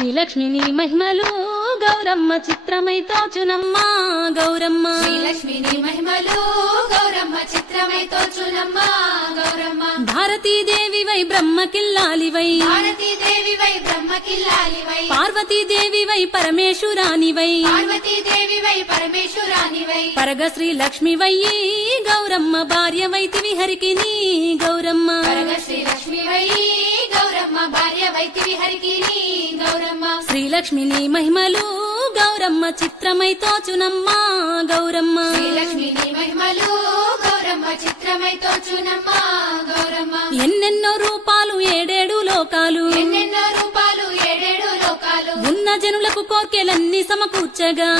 శ్రీలక్ష్మిని మహిమలు గౌరమ్మ చిత్రమై తోచునమ్మా గౌరమ్మ శ్రీలక్ష్మిని మహిమలు గౌరమ్మ చిత్రమై తోచునమ్మా గౌరమ్మ భారతీదేవివై బ్రహ్మకిల్లాలివై భారతీదేవివై బ్రహ్మకిల్లాలివై పార్వతీదేవివై పరమేశ్వరానివై పార్వతీదేవివై పరమేశ్వరానివై పరగ శ్రీలక్ష్మివై గౌరమ్మ భార్యవైతివి హరికిని గౌరమ్మ పరగ శ్రీలక్ష్మివై గౌరమ్మ భార్యవైతివి హరికిని గౌరమ్మ శ్రీలక్ష్మిని మహిమలు గౌరమ్మ చిత్రమై తోచునమ్మా గౌరమ్మ శ్రీలక్ష్మిని మహిమలు గౌరమ్మ చిత్రమై తోచునమ్మా గౌరమ్మ ఎన్నెన్నో రూపాలు ఏడేడు లోకాలు ఎన్నెన్నో రూపాలు ఏడేడు లోకాలు ఉన్న జనులకు కోర్కెలన్నీ సమకూర్చగా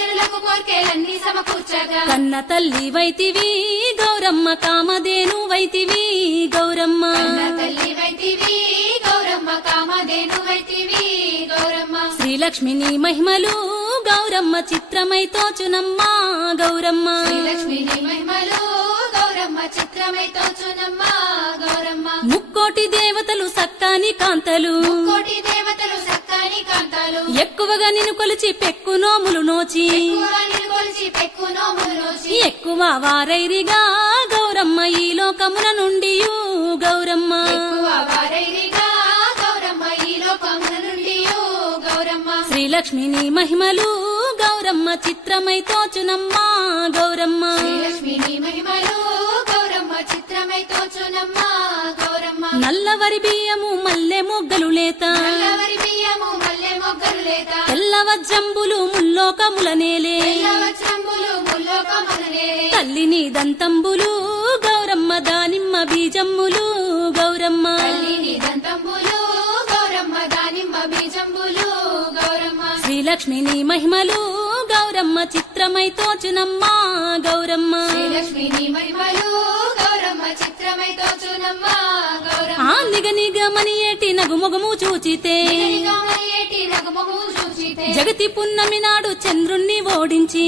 జనులకు కోర్కెలన్నీ సమకూర్చగా కన్న తల్లి వైతివి గౌరమ్మ కామధేను వైతివి గౌరమ్మ తల్లి వైతివి గౌరమ్మ కామధేను వైతివి గౌరమ్మ శ్రీలక్ష్మిని మహిమలు గౌరమ్మ చిత్రమై తోచునమ్మా గౌరమ్మ శ్రీలక్ష్మిని మహిమలు గౌరమ్మ చిత్రమై తోచునమ్మా గౌరమ్మ ముక్కోటి దేవతలు సక్కాని కాంతలు కోటి దేవతలు సక్కాని కాంతాలు ఎక్కువగా నిన్ను కొలిచి పెక్కు నోములు నోచి కొలిచి పెక్కు నోములు నోచి ఎక్కువ వారైరిగా గౌరమ్మ ఈ లోకమున నుండి గౌరమ్మ ఎక్కువ వారైరిగా గౌరమ్మ ఈ లోకమున నుండి గౌరమ్మ శ్రీలక్ష్మిని మహిమలు గౌరమ్మ చిత్రమై తోచునమ్మా గౌరమ్మ శ్రీలక్ష్మిని మహిమలు గౌరమ్మ చిత్రమై తోచునమ్మా గౌరమ్మ నల్లవరి బియ్యము మల్లె మొగ్గలు లేత నల్లవరి బియ్యము మల్లె మొగ్గలు లేత తెల్ల వజ్రంబులు ముల్లోకముల నేలే వజ్రంబులు ముల్లోకములనే తల్లిని దంతంబులు గౌరమ్మ దానిమ్మ బీజమ్ములు గౌరమ్మ తల్లిని దంతంబులు గౌరమ్మ దానిమ్మ బీజంబులు గౌరమ్మ శ్రీలక్ష్మిని మహిమలు గౌరమ్మ చిత్రమై తోచునమ్మా గౌరమ్మ శ్రీలక్ష్మిని మహిమలు గౌరమ్మ చిత్రమై తోచునమ్మా గౌరమ్మ నిగమని ఏటి నగుమొగము చూచితే ఏటి నగమము చూచితే జగతి పున్నమి నాడు చంద్రుణ్ణి ఓడించి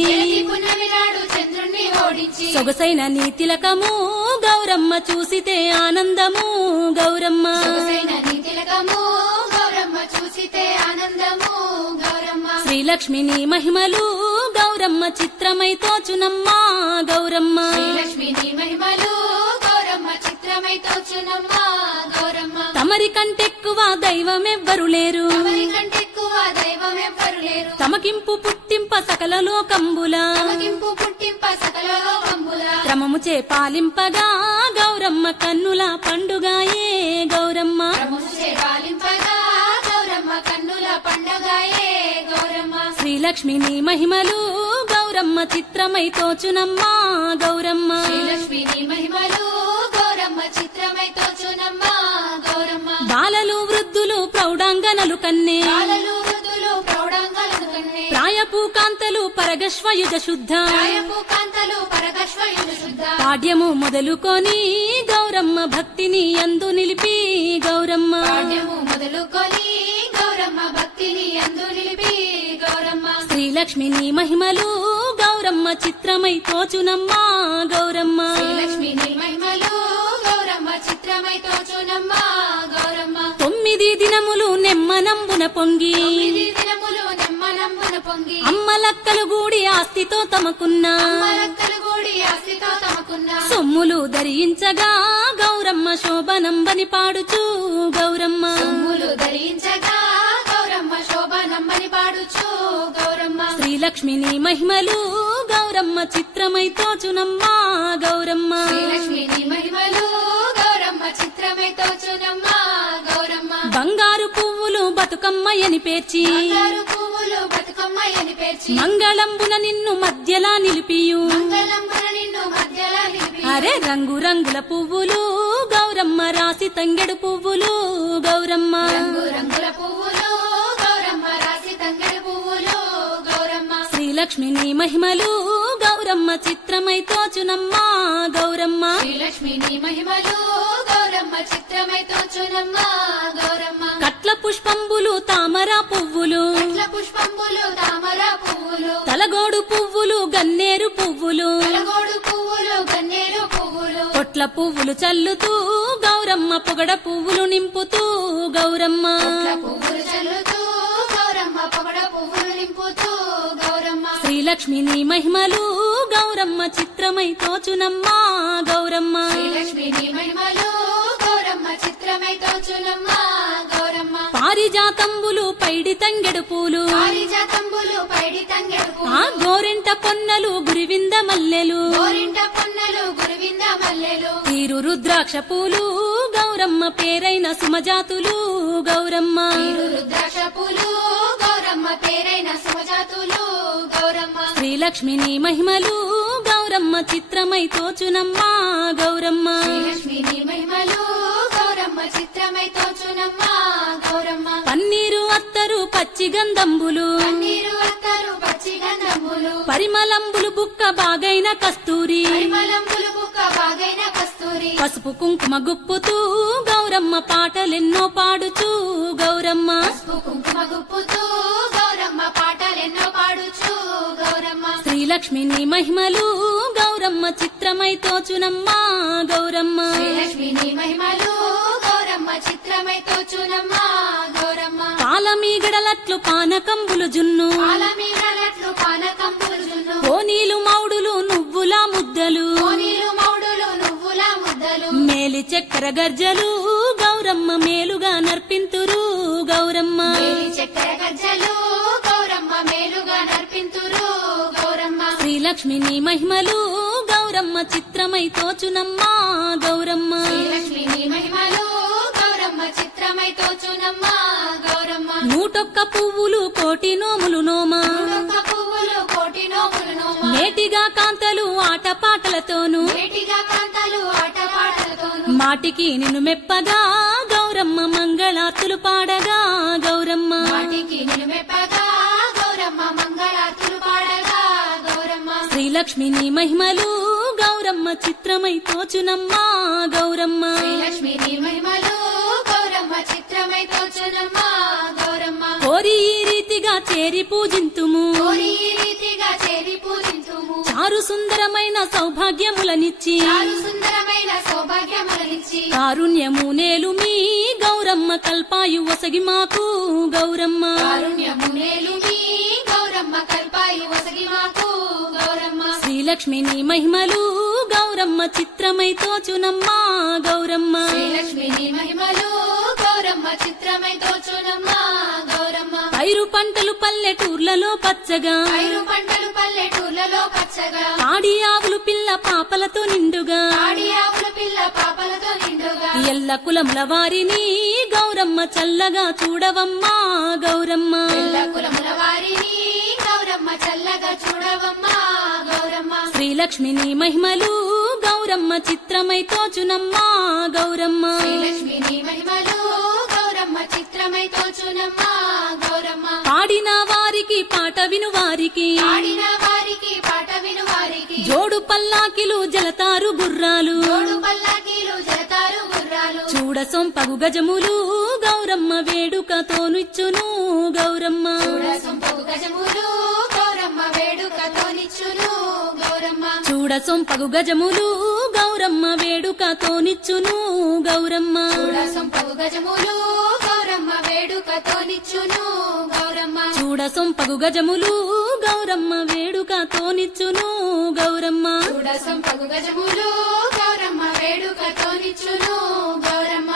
పున్నమి నాడు చంద్రుణ్ణి ఓడించి సొగసైన నీ తిలకము గౌరమ్మ చూసితే ఆనందము గౌరమ్మ సొగసైన నీ తిలకము గౌరమ్మ చూసితే ఆనందము గౌరమ్మ శ్రీలక్ష్మిని మహిమలు గౌరమ్మ చిత్రమై తోచునమ్మా గౌరమ్మ శ్రీలక్ష్మిని మహిమలు గౌరమ్మ చిత్రమై తోచునమ్మా గౌరమ్మ తమరి కంటెక్కువ దైవమెవ్వరు లేరు ఎవరి కంటెక్కువ దైవం ఎవ్వరు లేరు తమకింపు పుట్టింప సకల లోకంబులా తమకింపు పుట్టింప సకల లోకంబుల క్రమముచే పాలింపగా గౌరమ్మ కన్నుల పండుగాయే గౌరమ్మ ప్రముఖే పాలింపగా గౌరమ్మ కన్నుల పండగాయే గౌరమ్మ శ్రీలక్ష్మిని మహిమలు గౌరమ్మ చిత్రమై తోచునమ్మా గౌరమ్మ శ్రీలక్ష్మిని మహిమలు గౌరమ్మ చిత్రమై తోచునమ్మా గౌరమ్మ బాలలు వృద్ధులు ప్రౌఢాంగనలు కన్నే బాలలు వృద్ధులు ప్రౌఢాంగలను కన్నే ప్రాయపు కాంతలు పరగశ్వయుజ శుద్ధ ప్రాయపు కాంతలు పరగశ్వయుజ శుద్ధ పాడ్యము మొదలుకొని గౌరమ్మ భక్తిని అందు నిలిపి గౌరమ్మ పాడ్యము మొదలుకొని గౌరమ్మ భక్తిని అందు నిలిపి గౌరమ్మ శ్రీలక్ష్మిని మహిమలు గౌరమ్మ చిత్రమై తోచునమ్మా గౌరమ్మ శ్రీలక్ష్మిని మహిమలు గౌరమ్మ చిత్రమై తోచునమ్మా గౌరమ్మ 9 దినములు నెమ్మనంబున పొంగి 9 దినములు నెమ్మనంబున పొంగి అమ్మలక్కలు గూడి ఆస్తితో తమకున్న మలక్కలు గూడి ఆస్తితో తమకున్న సొమ్ములు ధరించగా గౌరమ్మ శోభనంబని పాడుచు గౌరమ్మ సొమ్ములు ధరించగా గౌరమ్మ శోభనమ్మని పాడుచు గౌరమ్మ శ్రీలక్ష్మిని మహిమలు గౌరమ్మ చిత్రమై తోచునమ్మా గౌరమ్మ శ్రీలక్ష్మిని మహిమలు గౌరమ్మ చిత్రమై తోచునమ్మా గౌరమ్మ బంగారు పువ్వులు బతుకమ్మయని పేర్చి బంగారు పువ్వులు బతుకమ్మయని పేర్చి మంగళంబున నిన్ను మధ్యలా నిలిపియు మంగళంబున నిన్ను మధ్యలా నిలిపి అరే రంగు రంగుల పువ్వులు గౌరమ్మ రాసి తంగెడు పువ్వులు గౌరమ్మ రంగు రంగుల పువ్వులు గౌరమ్మ రాసి తంగెడు పువ్వులు గౌరమ్మ శ్రీలక్ష్మిని మహిమలు గౌరమ్మ చిత్రమై తోచునమ్మా గౌరమ్మ శ్రీలక్ష్మిని మహిమలు గౌరమ్మ చిత్రమై తోచునమ్మా గౌరమ్మ కట్ల పుష్పంబులు తామర పువ్వులు కట్ల పుష్పంబులు తామర పువ్వులు తలగోడు పువ్వులు గన్నేరు పువ్వులు తలగోడు పువ్వులు గన్నేరు పువ్వులు పొట్ల పువ్వులు చల్లుతూ గౌరమ్మ పొగడ పువ్వులు నింపుతూ గౌరమ్మ పువ్వులు చల్లుతూ శ్రీలక్ష్మి నీ మహిమలు గౌరమ్మ చిత్రమై తోచునమ్మా గౌరమ్మ శ్రీలక్ష్మి నీ మహిమలు గౌరమ్మ చిత్రమై తోచునమ్మా గౌరమ్మ పారిజాతంబులు పైడి తంగెడు పూలు పారిజాతంబులు పైడి తంగెడు పూలు ఆ గోరెంట పొన్నలు గురివింద మల్లెలు గోరింట పొన్నలు గురువింద మల్లెలు తీరు రుద్రాక్ష పూలు గౌరమ్మ పేరైన సుమజాతులు గౌరమ్మ తీరు రుద్రాక్ష పూలు గౌరమ్మ పేరైన సుమజాతులు గౌరమ్మ శ్రీలక్ష్మి నీ మహిమలు గౌరమ్మ చిత్రమై తోచునమ్మా గౌరమ్మ శ్రీలక్ష్మి నీ మహిమలు గౌరమ్మ చిత్రమై తోచునమ్మా గౌరమ్మ పన్నీరు అత్తరు పచ్చి గంధంబులు పన్నీరు అత్తరు పచ్చి గంధములు పరిమళంబులు బుక్క బాగైన కస్తూరి పరిమళంబులు బుక్క బాగైన కస్తూరి పసుపు కుంకుమ గుప్పుతూ గౌరమ్మ పాటలెన్నో పాడుచూ గౌరమ్మ పసుపు కుంకుమ గుప్పుతూ గౌరమ్మ పాటలెన్నో పాడుచు గౌరమ్మ శ్రీలక్ష్మి నీ మహిమలు గౌరమ్మ చిత్రమై తోచునమ్మా గౌరమ్మ శ్రీలక్ష్మి నీ మహిమలు గౌరమ్మ చిత్రమై తోచునమ్మా గౌరమ్మ పాలమీగడలట్లు పానకంబులు జున్ను పాలమీగలట్లు పానకంబులు జున్ను కోనీలు మౌడులు నువ్వుల ముద్దలు కోనీలు మౌడులు నువ్వుల ముద్దలు మేలి చక్కెర గర్జలు గౌరమ్మ మేలుగా నర్పింతురు గౌరమ్మ మేలి చక్కెర గజ్జలు గౌరమ్మ మేలుగా నర్పింతురు గౌరమ్మ శ్రీలక్ష్మి నీ మహిమలు గౌరమ్మ చిత్రమై తోచునమ్మా గౌరమ్మ శ్రీలక్ష్మి నీ మహిమలు గౌరమ్మ చిత్రమై తోచునమ్మా గౌరమ్మ నూటొక్క పువ్వులు కోటి నోములు నోమ ఒక్క పువ్వులు కోటి నోములు నోమ నేటిగా కాంతలు ఆటపాటలతోను వేటిగా కాంతలు ఆటపాటలతోను మాటికి నిన్ను మెప్పగా గౌరమ్మ మంగళార్తులు పాడగా గౌరమ్మ వాటికి నిన్ను మెప్పగా గౌరమ్మ మంగళార్తులు పాడగా గౌరమ్మ శ్రీలక్ష్మి నీ మహిమలు గౌరమ్మ చిత్రమై తోచునమ్మా గౌరమ్మ శ్రీలక్ష్మి నీ మహిమలు గౌరమ్మ చిత్రమై తోచునమ్మా గౌరమ్మ కోరి ఈ రీతిగా చేరి పూజింతుము కోరి ఈ రీతిగా చేరి పూజింతుము చారు సుందరమైన సౌభాగ్యములనిచ్చి చాలు సుందరమైన సౌభాగ్యములనిచ్చి కారుణ్యము నేలు మీ గౌరమ్మ కల్పాయు వసగి మాకు గౌరమ్మ కారుణ్యము నేలు మీ గౌరమ్మ కల్పాయి వసగి మాకు గౌరమ్మ శ్రీలక్ష్మి నీ మహిమలు గౌరమ్మ చిత్రమై తోచునమ్మా గౌరమ్మ శ్రీలక్ష్మి నీ మహిమలు గౌరమ్మ చిత్రమై తోచునమ్మా గౌరమ్మ పైరు పంటలు పల్లెటూర్లలో పచ్చగా పైరు పంటలు పల్లెటూర్లలో పచ్చగా ఆడి ఆవులు పిల్ల పాపలతో నిండుగా ఆడి ఆవుల పిల్ల పాపలతో నిండుగా ఎల్ల కులముల వారిని గౌరమ్మ చల్లగా చూడవమ్మా గౌరమ్మ పిల్ల కులముల వారిని గౌరమ్మ చల్లగా చూడవమ్మా గౌరమ్మ శ్రీలక్ష్మి నీ మహిమలు గౌరమ్మ చిత్రమై తోచునమ్మా గౌరమ్మ శ్రీలక్ష్మి నీ మహిమలు గౌరమ్మ చిత్రమై తోచునమ్మా గౌరమ్మ పాడిన వారికి పాట విను వారికి ఆడిన వారికి పాట విను వారికి జోడు పల్లాకిలు జలతారు గుర్రాలు జోడు పల్లాకీలు జలతారు గుర్రాలు చూడ సొంపగు గజములు గౌరమ్మ వేడుకతోనిచ్చును గౌరమ్మ చూడ సొంపగు గజములు గౌరమ్మ వేడుకతోనిచ్చును గౌరమ్మ చూడ సొంపగు గజములు గౌరమ్మ వేడుకతోనిచ్చును గౌరమ్మ చూడ సొంపగు గజములు గౌరమ్మ వేడుకతోనిచ్చును గౌరమ్మ చూడ సొంపగు గజములు గౌరమ్మ వేడుకతోనిచ్చును గౌరమ్మ చూడ సొంపగు గజములు గౌరమ్మ వేడుకతోనిచ్చును గౌరమ్మ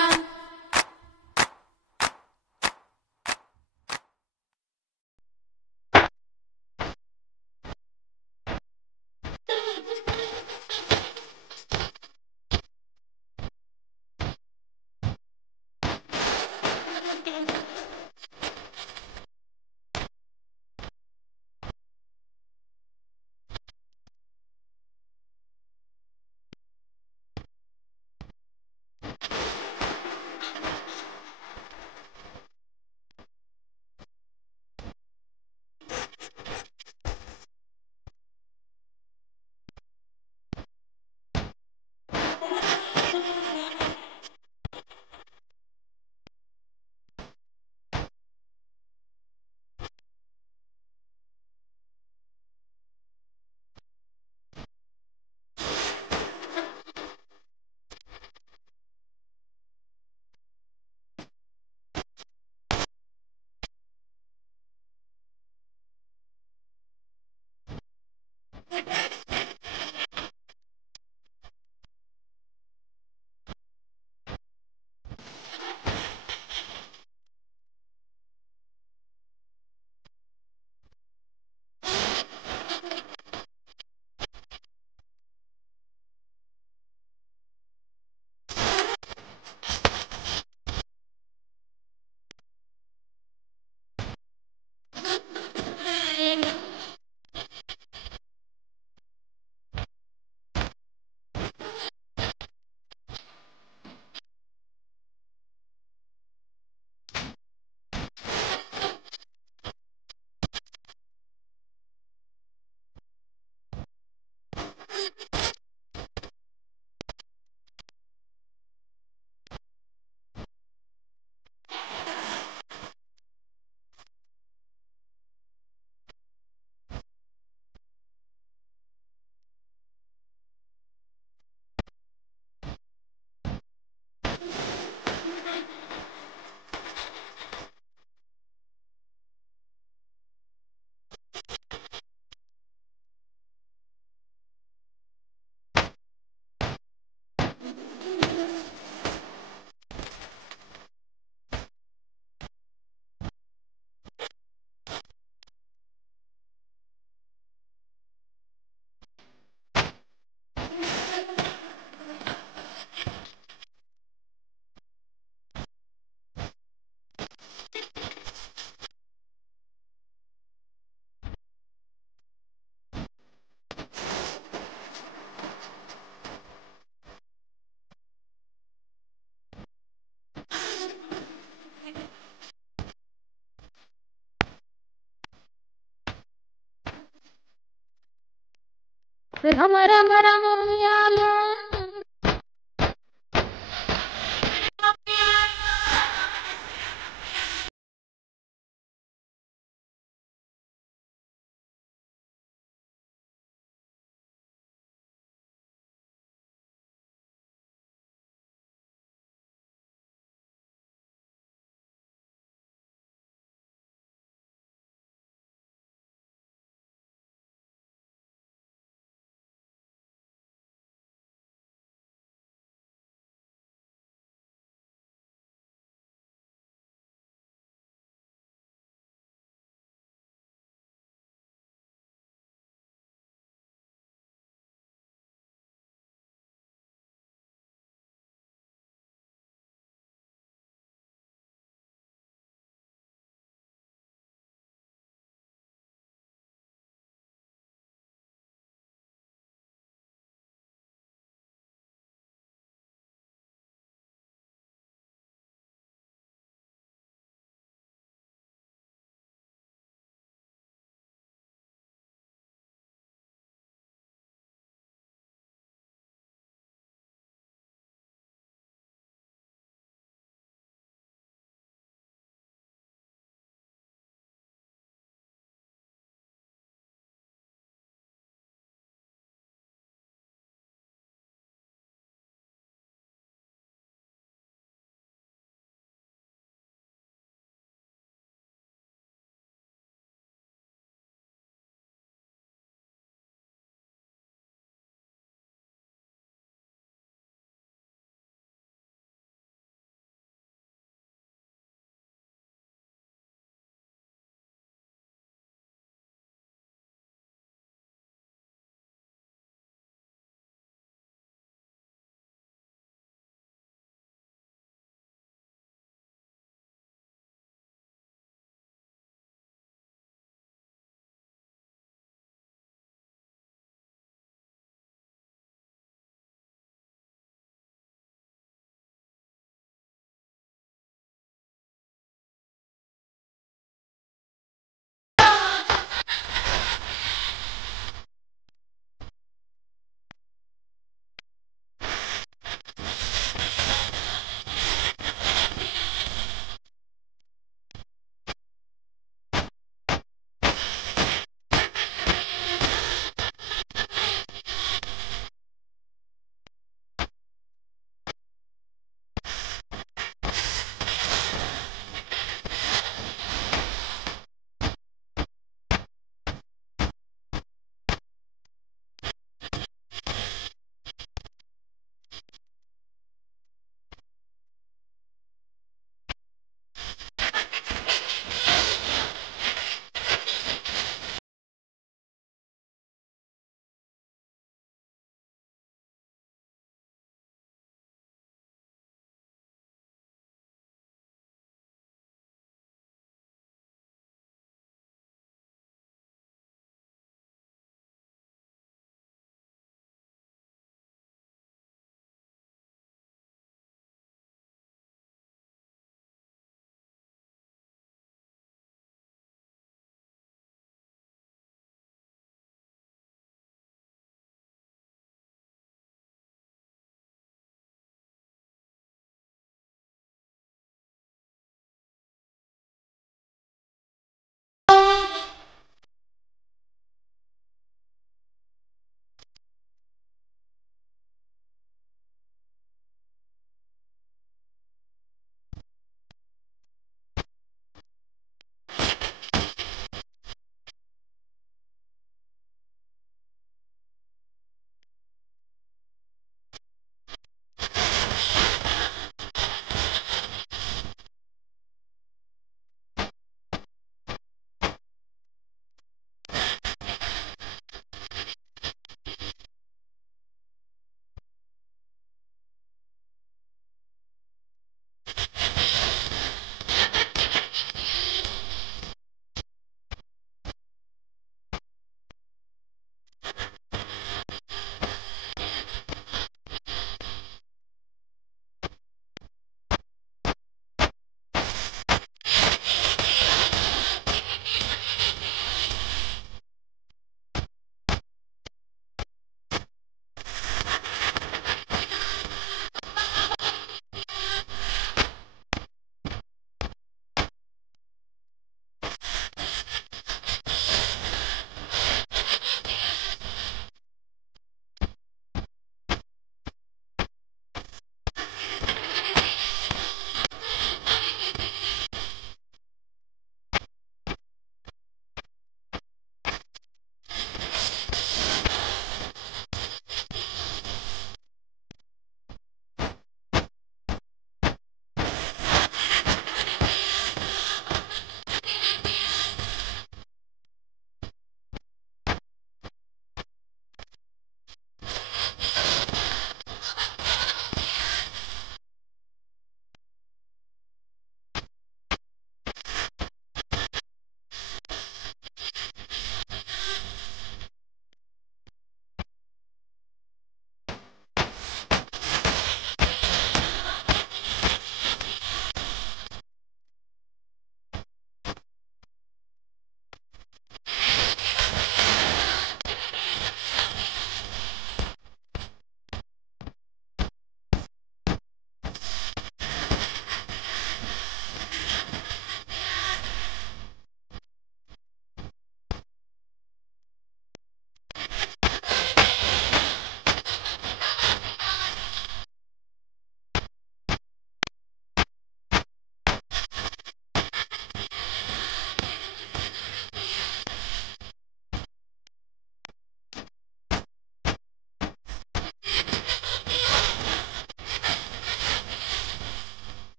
రమ రమ రమ ఉయ్యాలో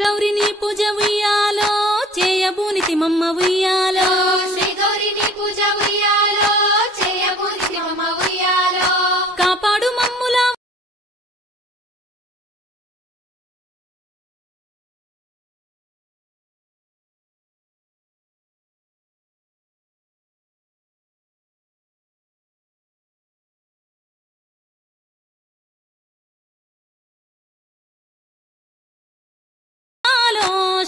గౌరిని పూజ ఉయ్యాలో చేయబూనితి మమ్మ ఉయ్యాలో శ్రీ గౌరిని పూజ ఉయ్యాలో చేయబూనితి మమ్మ ఉయ్యాలో కాపాడు మమ్ముల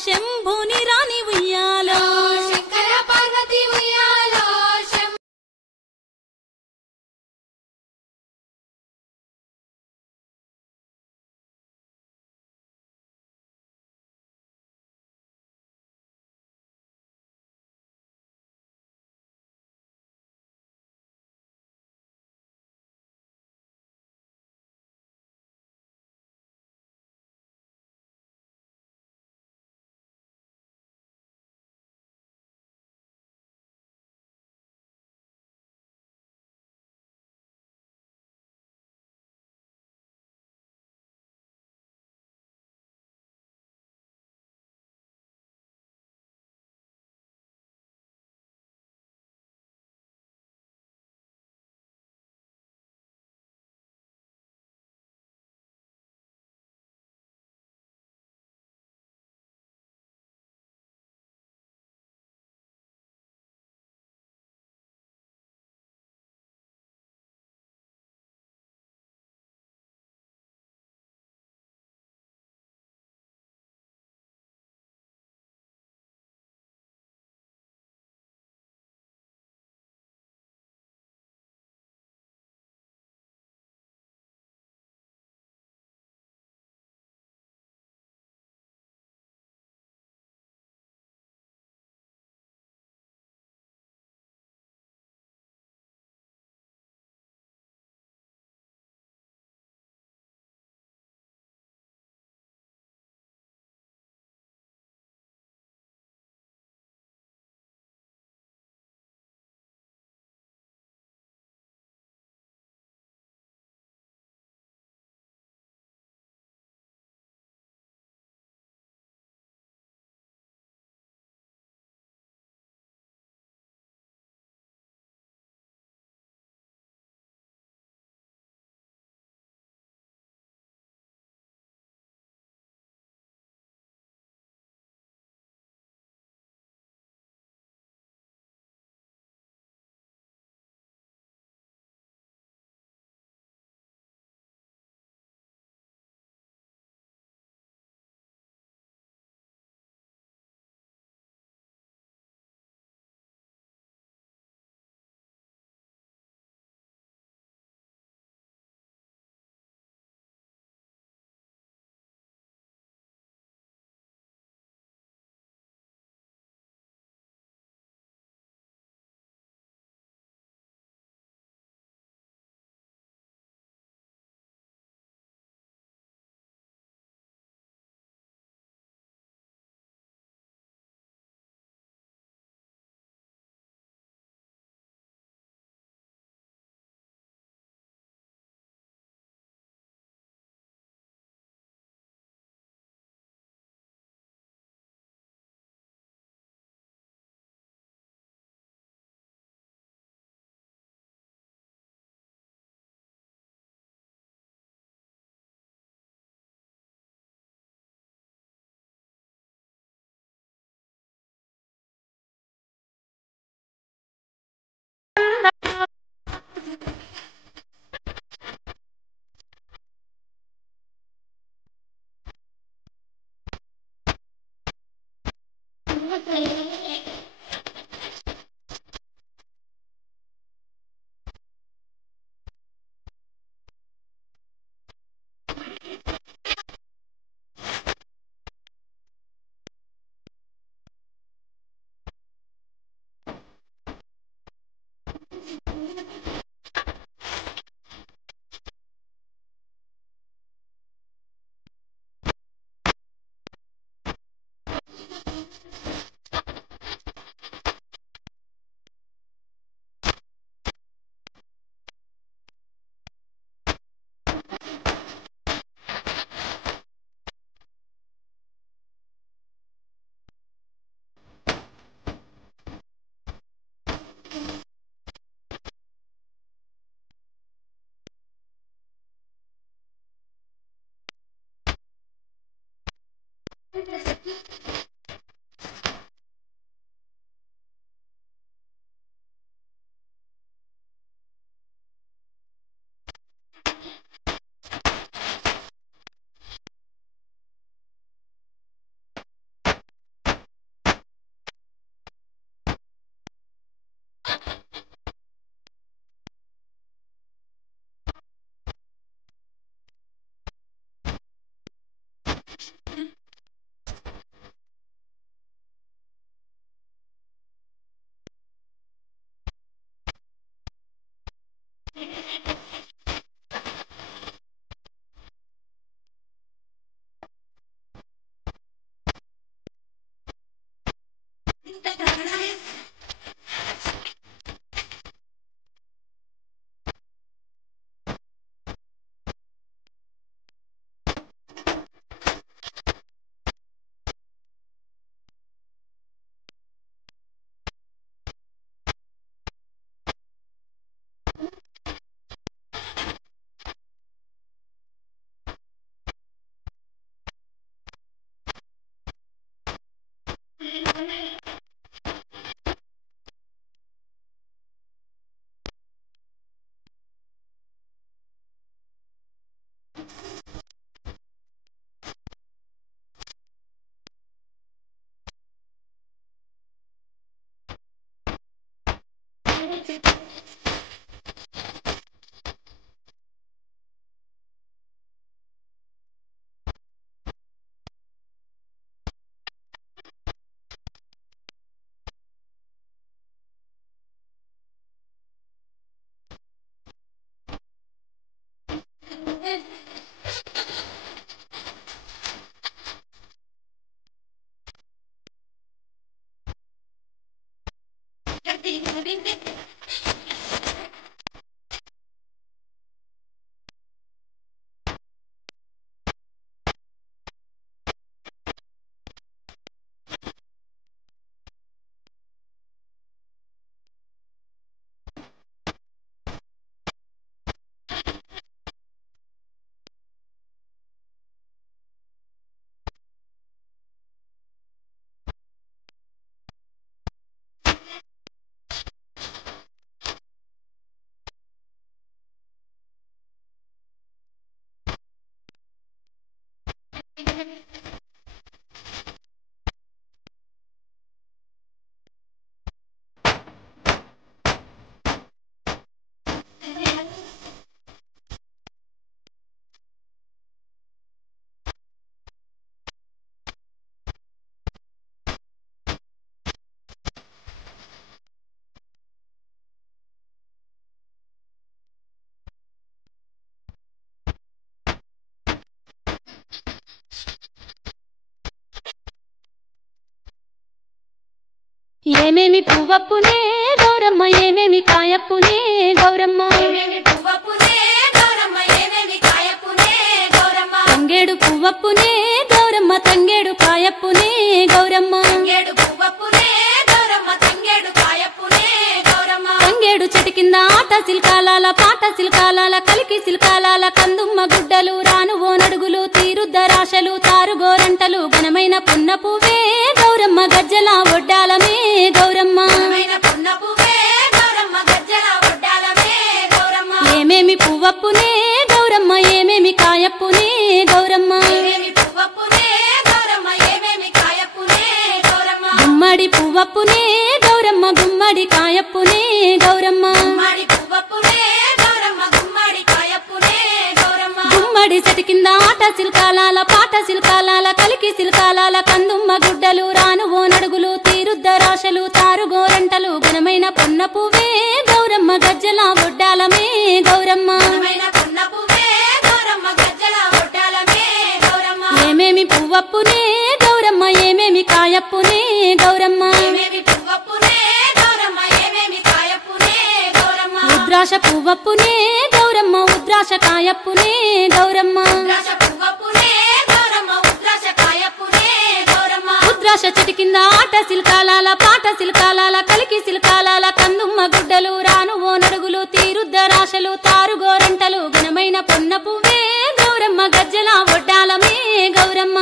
శంభుని రాణి ఉయ్యాలో శంకర పార్వతి ఉయ్యాలో ఏమేమి పువ్వప్పునే గౌరమ్మ ఏమేమి కాయప్పునే గౌరమ్మ తంగేడు పువ్వప్పునే గౌరమ్మ తంగేడు కాయప్పునే గౌరమ్మ తంగేడు చెట్టు కింద ఆట సిల్కాలాల పాట సిల్కాలాల కలికి సిల్కాలాల కందుమ్మ గుడ్డలు రాను ఓ నడుగులు తీరుద్దరాశలు తారుగోరంటలు ఘనమైన పున్న పువ్వే గౌరమ్మ గజ్జల ఒడ్డాలమే గౌరమ్మ ఏమేమి పువ్వప్పునే గౌరమ్మ ఏమేమి కాయప్పునే గౌరమ్మ గుమ్మడి పువ్వప్పునే గౌరమ్మ గుమ్మడి కాయప్పునే గౌరమ్మ గుమ్మడి చెట్టు కింద ఆట సిల్కాలాల పాట సిల్కాలాల కలికి సిల్కాలాల కందుమ్మ గుడ్డలు రాను ఓ నడుగులు తీరుద్దరాశలు తారుగోరంటలు ఘనమైన పున్న పువ్వే గౌరమ్మ గజ్జల ఒడ్డాలమే గౌరమ్మ ఏమేమి పువ్వప్పునే గౌరమ్మ ఏమేమి కాయప్పునే గౌరమ్మ ఉద్రాశ పువ్వప్పునే గౌరమ్మ ఉద్రాశ కాయప్పునే గౌరమ్మ ఉద్రాశ చెట్టు కింద ఆట సిల్కాలాల పాట సిల్కాలాల కలికి సిల్కాలాల కందుమ్మ గుడ్డలు రాను ఓ నడుగులు తీరుద్దరాశలు తారుగోరంటలు ఘనమైన పొన్న పువ్వే గౌరమ్మ గజ్జల ఒడ్డాలమే గౌరమ్మ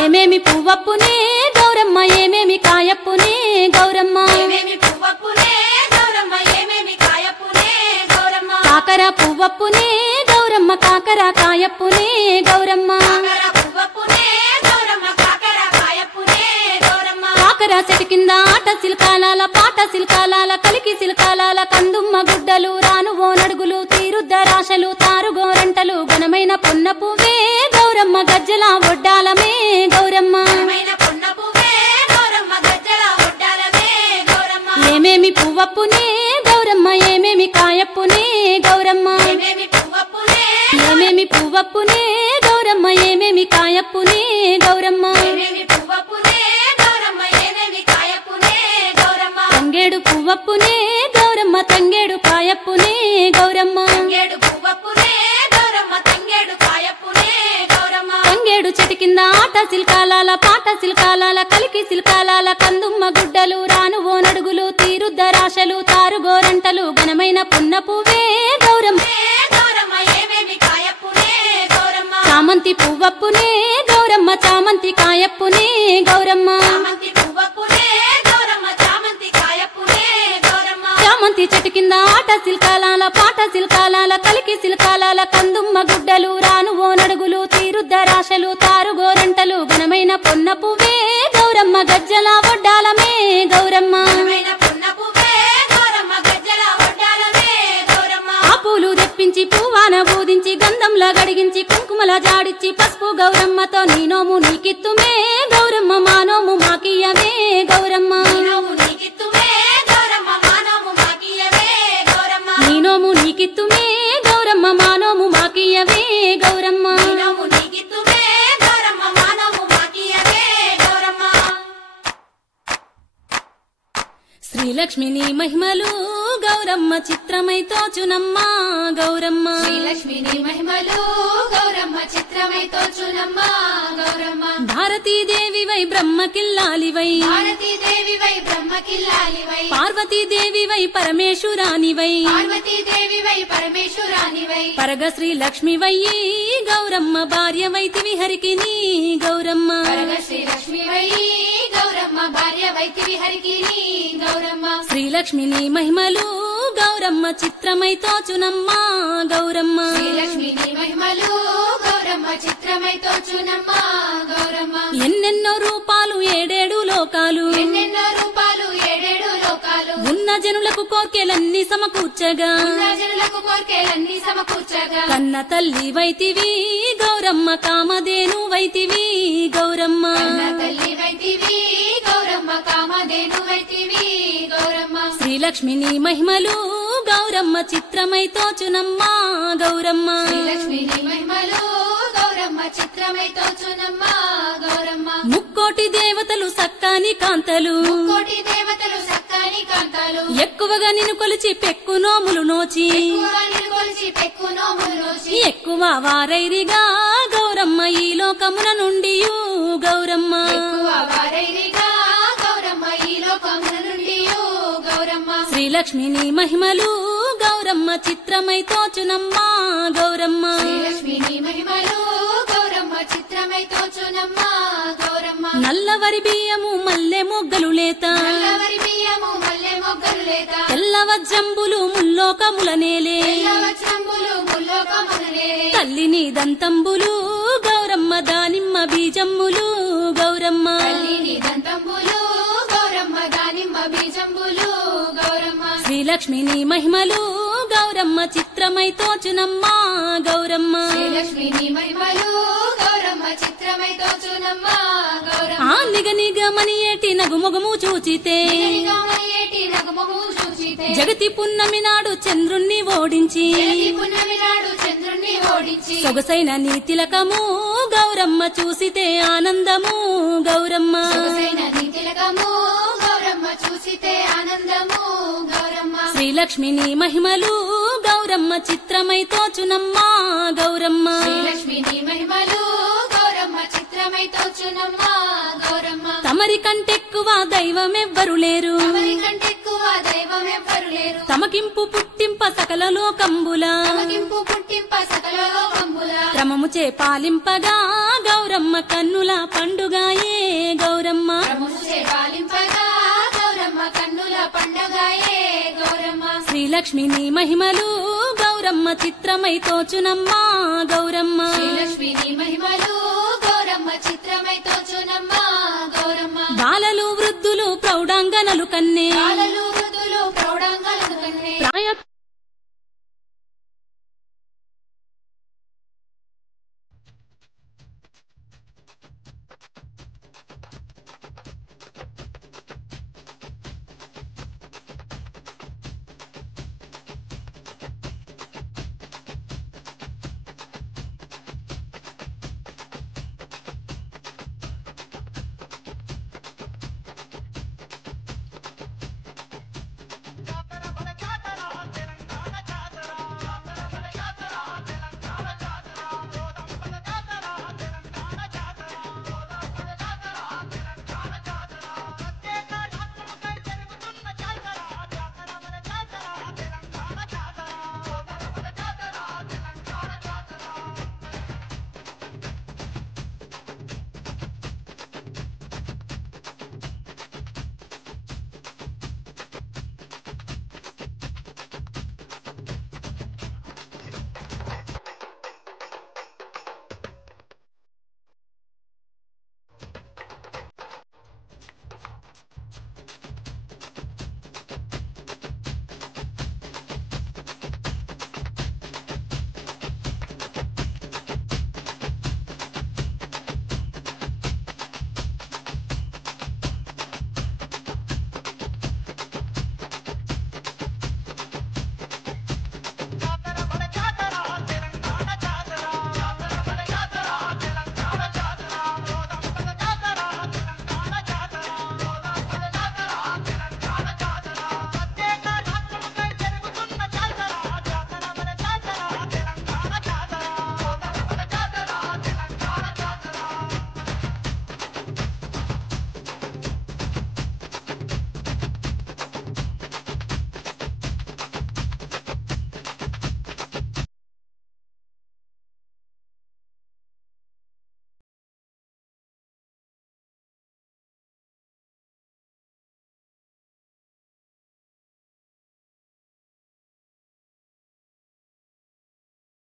ఏమేమి పువ్వప్పునే గౌరమ్మ ఏమేమి కాయప్పునే గౌరమ్మ కాకర పువ్వప్పునే గౌరమ్మ కాకర కాయప్పునే గౌరమ్మ కాకర చెట్టు కింద ఆట సిల్కాలాల పాట సిల్కాలాల కలికి సిల్కాలాల కందుమ్మ గుడ్డలు రాను ఓ నడుగులు తీరుద్దరాశలు తారుగోరంటలు ఘనమైన పున్న పువ్వే గౌరమ్మ గజ్జల ఒడ్డాలమే గౌరమ్మ ఏమేమి పువ్వప్పునే గౌరమ్మ ఏమేమి కాయప్పునే గౌరమ్మ ఏమేమి పువ్వప్పునే గౌరమ్మ ఏమేమి కాయప్పునే గౌరమ్మ తంగేడు పువ్వప్పునే గౌరమ్మ తంగేడు కాయప్పునే గౌరమ్మ తంగేడు చెట్టు కింద ఆట సిల్కాలాల పాట సిల్కాలాల కలికి సిల్కాలాల కందుమ్మ గుడ్డలు రాను ఓ నడుగులు తీరుద్దరాశలు తారుగోరంటలు ఘనమైన పున్న పువ్వే గౌరమ్మ చామంతి పువ్వప్పునే గౌరమ్మ చామంతి కాయప్పునే గౌరమ్మ చామంతి చెట్టు కింద ఆట సిల్కాలాల పాట సిల్కాలాల కలికి సిల్కాలాల కందుమ్మ గుడ్డలు రాను ఓ నడుగులు తీరుద్దరాశలు తారుగోరంటలు ఘనమైన పొన్న పువ్వే గౌరమ్మ గజ్జల ఒడ్డాలమే గౌరమ్మ ఆ పూలు తెప్పించి పువ్వాన బూదించి గంధంలా గడిగించి కుంకుమల జాడిచ్చి పసుపు గౌరమ్మతో నీ నోము నీకిత్తుమే గౌరమ్మ మా నోము మాకియ్యవే గౌరమ్మ నీ నోము నీకిత్తుమే గౌరమ్మ మా నోము మాకియ్యవే గౌరమ్మ శ్రీలక్ష్మిని మహిమలు గౌరమ్మ చిత్రమై తోచునమ్మా గౌరమ్మ శ్రీలక్ష్మిని మహిమలు గౌరమ్మ చిత్రమై తోచునమ్మా గౌరమ్మ భారతీదేవివై బ్రహ్మకిల్లాలివై భారతీదేవివై బ్రహ్మకిల్లాలివై పార్వతీదేవివై పరమేశ్వరానివై పార్వతీదేవివై పరమేశ్వరానివై పరగ శ్రీలక్ష్మివయ్యి గౌరమ్మ భార్యవైతివి హరికిని గౌరమ్మ పరగ శ్రీలక్ష్మివై గౌరమ్మ భార్యవైతివి హరికిని గౌరమ్మ శ్రీలక్ష్మిని మహిమలు గౌరమ్మ చిత్రమై తోచునమ్మా గౌరమ్మ శ్రీలక్ష్మిని మహిమలు గౌరమ్మ చిత్రమై తోచునమ్మా గౌరమ్మ ఎన్నెన్నో రూపాలు ఏడేడు లోకాలు ఎన్నెన్నో రూపాలు ఏడేడు లోకాలు ఉన్న జనులకు కోర్కెలన్నీ సమకూర్చగా జనులకు కోర్కెలన్నీ సమకూర్చగా కన్న తల్లి వైతివి గౌరమ్మ కామధేను వైతివి గౌరమ్మ తల్లి వైతివి గౌరమ్మ కామధేను వైతివి గౌరమ్మ శ్రీలక్ష్మిని మహిమలు గౌరమ్మ చిత్రమై తోచునమ్మా గౌరమ్మ శ్రీలక్ష్మిని మహిమలు గౌరమ్మ గౌరమ్మ చిత్రమై తోచునమ్మ గౌరమ్మ ముక్కోటి దేవతలు సక్కాని కాంతలు కోటి దేవతలు సక్కని కాంతాలు ఎక్కువగా నిన్ను కొలిచి పెక్కు నోములు నోచి ఎక్కువగా నిలుకొలిచి పెక్కు నోములు నోచి ఎక్కువ వారైరిగా గౌరమ్మ ఈ లోకమున నుండి గౌరమ్మ ఎక్కువ వారైరిగా గౌరమ్మ ఈ లోకమున నుండి గౌరమ్మ శ్రీలక్ష్మిని మహిమలు గౌరమ్మ చిత్రమై తోచునమ్మ గౌరమ్మ శ్రీలక్ష్మిని మహిమలు గౌరమ్మ చిత్రమై తోచునమ్మ గౌరమ్మ నల్లవరి బియ్యము మల్లె మొగ్గలు లేత నల్లవరి బియ్యము మల్లె మొగ్గలు లేత తెల్లవజ్రంబులు ముల్లోకముల నేలే తెల్లవజ్రంబులు ముల్లోకమున నేలే తల్లిని దంతంబులు గౌరమ్మ దానిమ్మ బీజమ్ములు గౌరమ్మ తల్లిని దంతంబులు గౌరమ్మ దానిమ్మ బీజంబులు గౌరమ్మ శ్రీలక్ష్మిని మహిమలు గౌరమ్మ చిత్రమై తోచునమ్మ గౌరమ్మ శ్రీలక్ష్మిని మహిమలు గౌరమ్మ చిత్రమై తోచునమ్మ గౌరమ్మ ఆ నిగనిగమని ఏటి నగుమొగము చూచితే నిగమయేటి నగుమము చూచితే జగతి పున్నమి నాడు చంద్రుణ్ణి ఓడించి జగతి పున్నమి నాడు చంద్రుణ్ణి ఓడించి సొగసైన నీ తిలకము గౌరమ్మ చూసితే ఆనందము గౌరమ్మ సొగసైన నీ తిలకము గౌరమ్మ చూసితే ఆనందము గౌరమ్మ శ్రీలక్ష్మిని మహిమలు గౌరమ్మ చిత్రమై తోచునమ్మ గౌరమ్మ శ్రీలక్ష్మిని మహిమలు గౌరమ్మ చిత్రమై తోచునమ్మ గౌరమ్మ తమరి కంటెక్కువ దైవమెవ్వరు లేరు తమరి కంటెక్కువ దైవం ఎవ్వరు లేరు తమకింపు పుట్టింప సకల లోకంబుల తమకింపు పుట్టింప సకల లోకంబుల క్రమముచే పాలింపగా గౌరమ్మ కన్నుల పండుగాయే గౌరమ్మ ప్రముచే పాలింపగా గౌరమ్మ కన్నుల పండగాయే గౌరమ్మ శ్రీలక్ష్మిని మహిమలు గౌరమ్మ చిత్రమై తోచునమ్మ గౌరమ్మ శ్రీలక్ష్మిని మహిమలు గౌరమ్మ చిత్రమై తోచునమ్మ గౌరమ్మ బాలలు వృద్ధులు ప్రౌఢాంగనలు కన్నే బాలలు